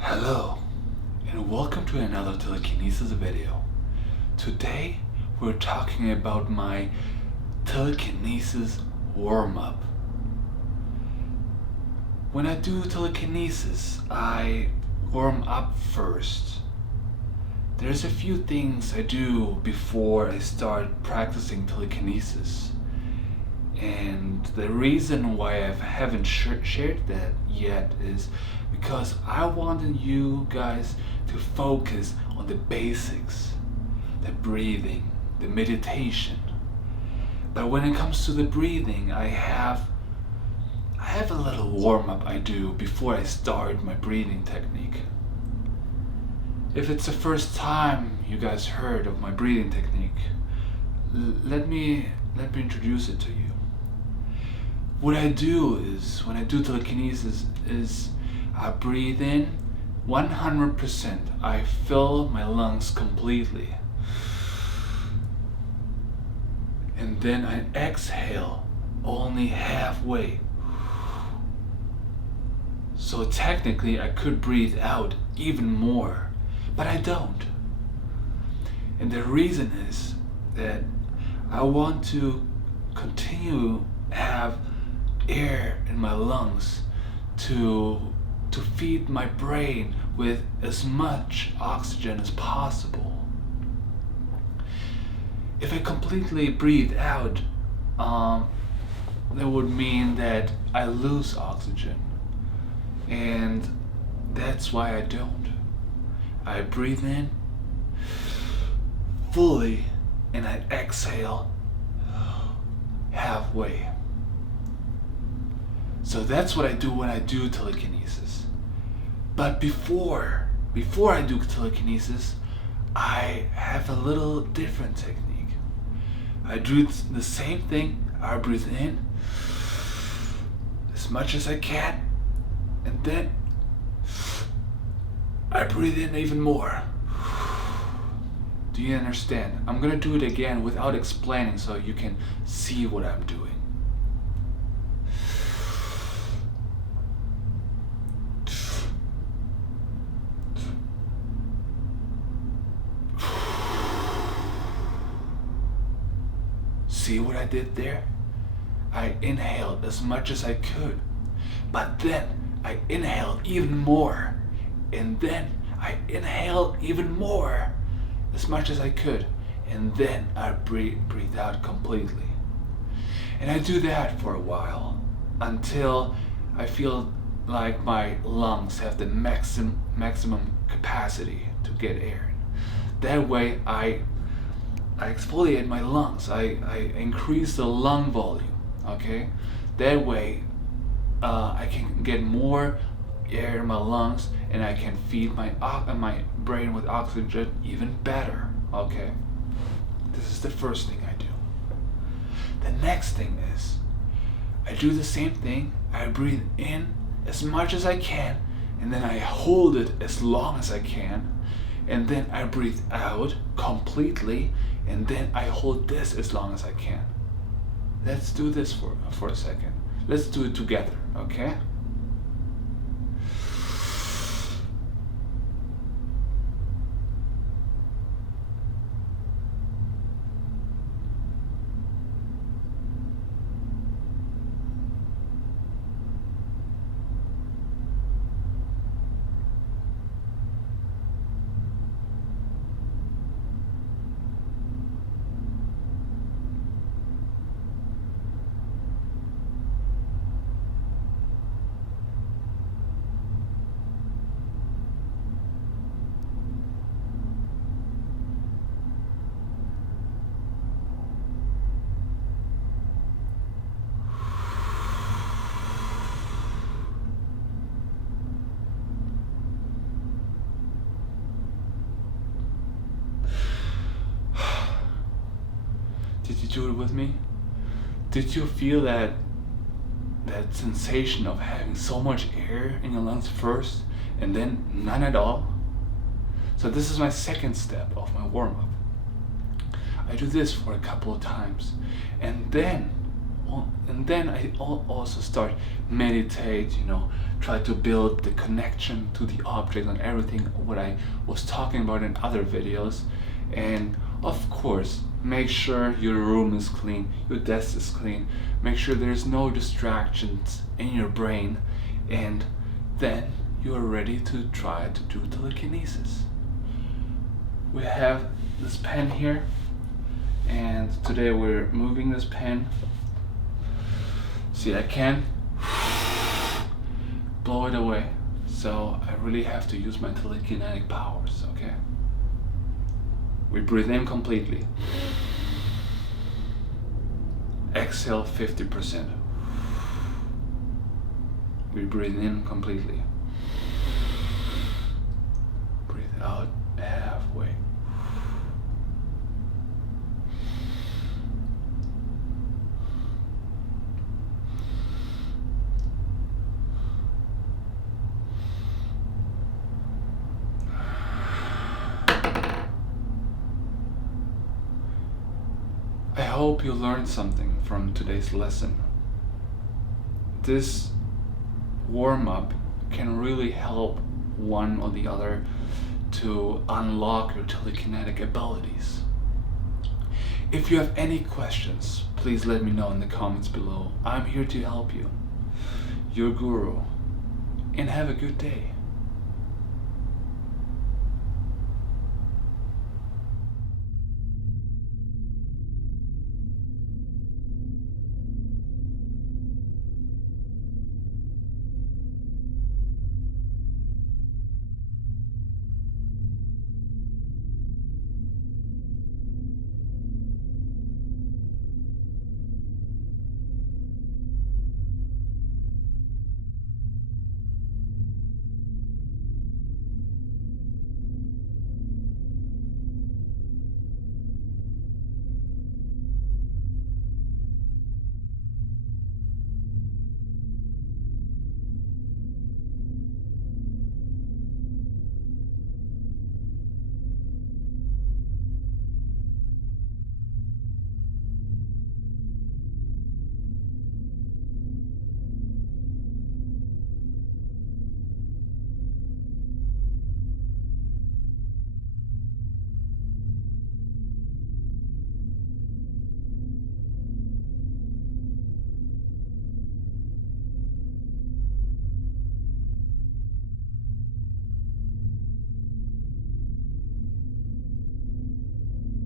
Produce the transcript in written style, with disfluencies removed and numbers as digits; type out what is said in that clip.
Hello, and welcome to another Telekinesis video. Today we're talking about my telekinesis warm-up. When I do telekinesis, I warm up first. There's a few things I do before I start practicing telekinesis. And the reason why I haven't shared that yet is because I wanted you guys to focus on the basics, the breathing, the meditation. But when it comes to the breathing, I have a little warm-up I do before I start my breathing technique. If it's the first time you guys heard of my breathing technique, let me introduce it to you. What I do is, when I do telekinesis, is I breathe in 100%. I fill my lungs completely. And then I exhale only halfway. So technically I could breathe out even more, but I don't. And the reason is that I want to continue have air in my lungs to feed my brain with as much oxygen as possible. If I completely breathe out, that would mean that I lose oxygen, and that's why I don't. I breathe in fully and I exhale halfway. So that's what I do when I do telekinesis. But before I do telekinesis, I have a little different technique. I do the same thing. I breathe in as much as I can, and then I breathe in even more. Do you understand? I'm gonna do it again without explaining so you can see what I'm doing. See what I did there? I inhaled as much as I could, but then I inhaled even more, and then I inhaled even more as much as I could, and then I breathed out completely. And I do that for a while until I feel like my lungs have the maximum capacity to get air. That way I exfoliate my lungs. I increase the lung volume. Okay, that way I can get more air in my lungs, and I can feed my brain with oxygen even better. Okay, this is the first thing I do. The next thing is I do the same thing. I breathe in as much as I can, and then I hold it as long as I can, and then I breathe out completely, and then I hold this as long as I can. Let's do this for a second. Let's do it together, okay? Did you do it with me? Did you feel that sensation of having so much air in your lungs first and then none at all? So this is my second step of my warm-up. I do this for a couple of times, and then then I also start meditate, try to build the connection to the object and everything what I was talking about in other videos. And of course, make sure your room is clean, your desk is clean, make sure there's no distractions in your brain, and then you're ready to try to do telekinesis. We have this pen here, and today we're moving this pen. See, I can blow it away, so I really have to use my telekinetic powers, okay? We breathe in completely. Exhale 50%. We breathe in completely. Breathe out halfway. I hope you learned something from today's lesson. This warm-up can really help one or the other to unlock your telekinetic abilities. If you have any questions, please let me know in the comments below. I'm here to help you. Your guru. And have a good day.